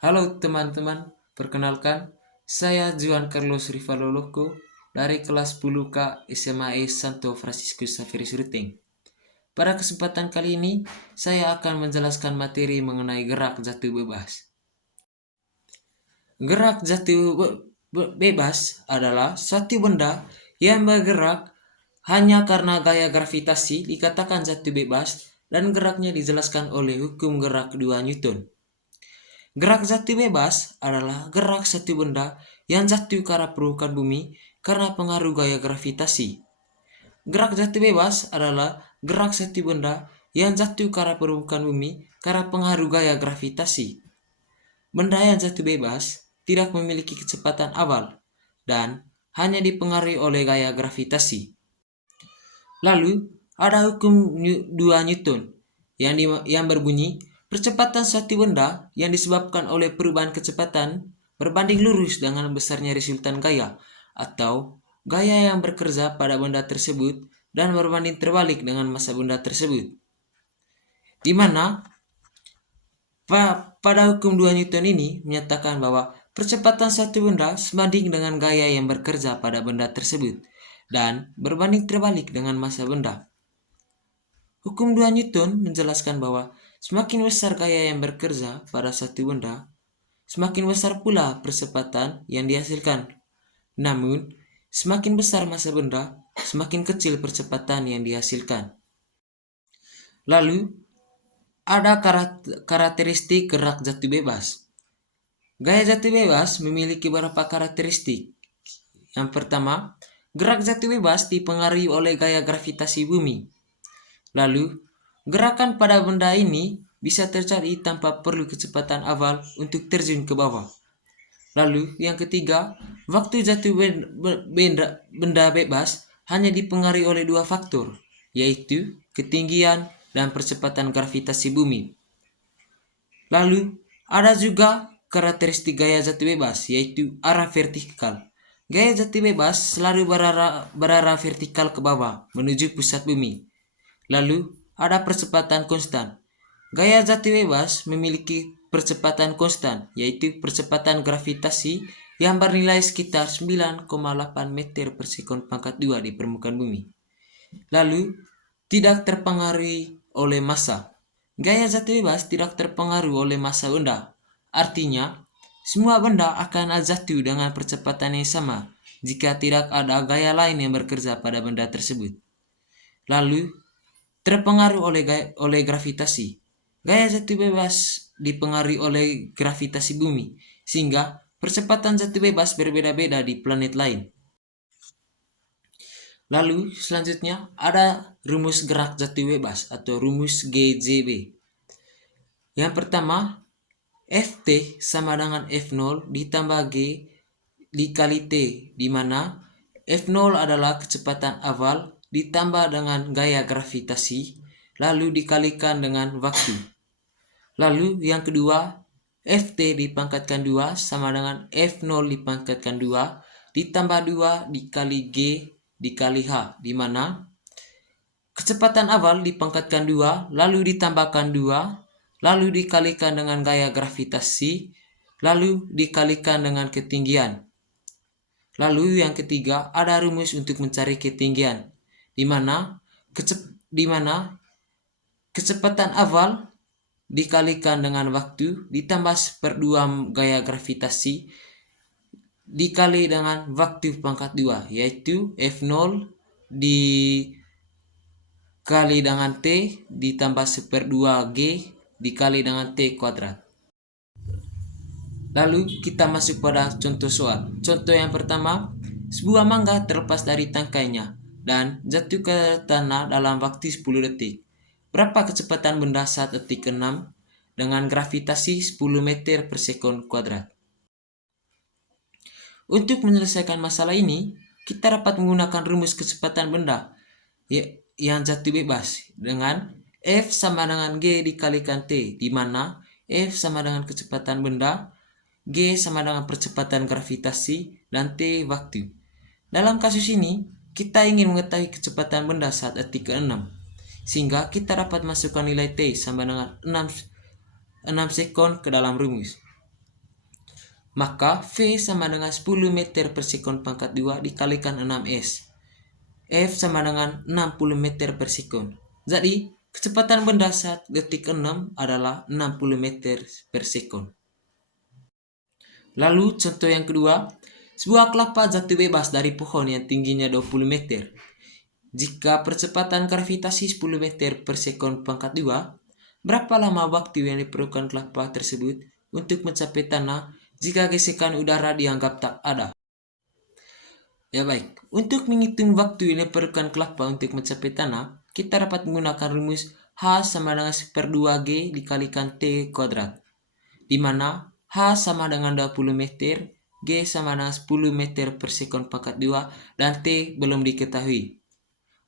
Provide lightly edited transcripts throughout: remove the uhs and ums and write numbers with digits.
Halo teman-teman, perkenalkan, saya Juan Carlos Rivaloloko dari kelas 10K SMA Santo Franciscus Xavierus Ruteng. Pada kesempatan kali ini, saya akan menjelaskan materi mengenai gerak jatuh bebas. Gerak jatuh bebas adalah suatu benda yang bergerak hanya karena gaya gravitasi dikatakan jatuh bebas dan geraknya dijelaskan oleh hukum gerak 2 Newton. Gerak jatuh bebas adalah gerak satu benda yang jatuh ke arah permukaan bumi karena pengaruh gaya gravitasi. Gerak jatuh bebas adalah gerak satu benda yang jatuh ke arah permukaan bumi karena pengaruh gaya gravitasi. Benda yang jatuh bebas tidak memiliki kecepatan awal dan hanya dipengaruhi oleh gaya gravitasi. Lalu, ada hukum 2 Newton yang berbunyi percepatan suatu benda yang disebabkan oleh perubahan kecepatan berbanding lurus dengan besarnya resultan gaya atau gaya yang bekerja pada benda tersebut dan berbanding terbalik dengan massa benda tersebut. Di mana pada hukum 2 Newton ini menyatakan bahwa percepatan suatu benda sebanding dengan gaya yang bekerja pada benda tersebut dan berbanding terbalik dengan massa benda. Hukum 2 Newton menjelaskan bahwa semakin besar gaya yang bekerja pada satu benda, semakin besar pula percepatan yang dihasilkan. Namun, semakin besar massa benda, semakin kecil percepatan yang dihasilkan. Lalu, ada karakteristik gerak jatuh bebas. Gaya jatuh bebas memiliki beberapa karakteristik. Yang pertama, gerak jatuh bebas dipengaruhi oleh gaya gravitasi bumi. Lalu, gerakan pada benda ini bisa terjadi tanpa perlu kecepatan awal untuk terjun ke bawah. Lalu, yang ketiga, waktu jatuh benda bebas hanya dipengaruhi oleh dua faktor, yaitu ketinggian dan percepatan gravitasi bumi. Lalu, ada juga karakteristik gaya jatuh bebas, yaitu arah vertikal. Gaya jatuh bebas selalu berarah vertikal ke bawah, menuju pusat bumi. Lalu, ada percepatan konstan. Gaya jatuh bebas memiliki percepatan konstan, yaitu percepatan gravitasi yang bernilai sekitar 9,8 meter per sekon pangkat 2 di permukaan bumi. Lalu, tidak terpengaruhi oleh massa. Gaya jatuh bebas tidak terpengaruh oleh massa benda. Artinya, semua benda akan jatuh dengan percepatan yang sama jika tidak ada gaya lain yang bekerja pada benda tersebut. Lalu, terpengaruh oleh gravitasi. Gaya jatuh bebas dipengaruhi oleh gravitasi bumi, sehingga percepatan jatuh bebas berbeda-beda di planet lain. Lalu selanjutnya ada rumus gerak jatuh bebas atau rumus GJB. Yang pertama, Ft sama dengan F0 ditambah G dikali T, di mana F0 adalah kecepatan awal ditambah dengan gaya gravitasi, lalu dikalikan dengan waktu. Lalu yang kedua, Ft dipangkatkan 2 sama dengan F0 dipangkatkan 2 ditambah 2 dikali G dikali H, di mana kecepatan awal dipangkatkan 2, lalu ditambahkan 2, lalu dikalikan dengan gaya gravitasi, lalu dikalikan dengan ketinggian. Lalu yang ketiga, ada rumus untuk mencari ketinggian, di mana kecepatan awal dikalikan dengan waktu ditambah 1/2 gaya gravitasi dikali dengan waktu pangkat 2, yaitu F0 dikali dengan T ditambah 1/2 G dikali dengan T kuadrat. Lalu kita masuk pada contoh soal. Contoh yang pertama, sebuah mangga terlepas dari tangkainya dan jatuh ke tanah dalam waktu 10 detik. Berapa kecepatan benda saat detik ke-6 dengan gravitasi 10 meter per sekon kuadrat? Untuk menyelesaikan masalah ini, kita dapat menggunakan rumus kecepatan benda yang jatuh bebas dengan F sama dengan G dikalikan T, di mana F sama dengan kecepatan benda, G sama dengan percepatan gravitasi, dan T waktu. Dalam kasus ini, kita ingin mengetahui kecepatan benda saat detik ke-6, sehingga kita dapat masukkan nilai T sama dengan 6 sekon ke dalam rumus. Maka V sama dengan 10 meter per sekon pangkat 2 dikalikan 6S. F sama dengan 60 meter per sekon. Jadi, kecepatan benda saat detik 6 adalah 60 meter per sekon. Lalu, contoh yang kedua, sebuah kelapa jatuh bebas dari pohon yang tingginya 20 meter. Jika percepatan gravitasi 10 meter per sekon pangkat 2, berapa lama waktu yang diperlukan kelapa tersebut untuk mencapai tanah jika gesekan udara dianggap tak ada? Ya baik, untuk menghitung waktu yang diperlukan kelapa untuk mencapai tanah, kita dapat menggunakan rumus H sama dengan 1/2G dikalikan T kuadrat, di mana H sama dengan 20 meter, G sama dengan 10 meter per sekon pangkat 2, dan T belum diketahui.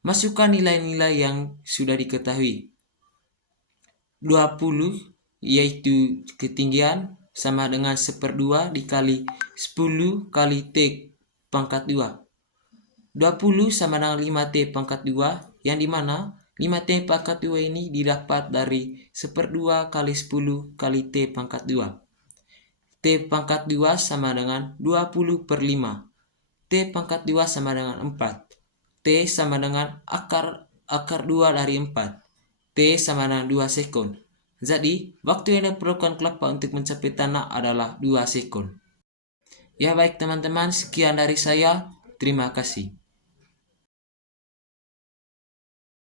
Masukkan nilai-nilai yang sudah diketahui. 20 yaitu ketinggian sama dengan 1/2 dikali 10 kali T pangkat 2. 20 sama dengan 5T pangkat 2, yang dimana 5T pangkat 2 ini didapat dari 1/2 kali 10 kali T pangkat 2. T pangkat 2 sama dengan 20/5. T pangkat 2 sama dengan 4. T sama dengan akar 2 dari 4. T sama dengan 2 sekon. Jadi, waktu yang diperlukan kelapa untuk mencapai tanah adalah 2 sekon. Ya baik teman-teman, sekian dari saya. Terima kasih.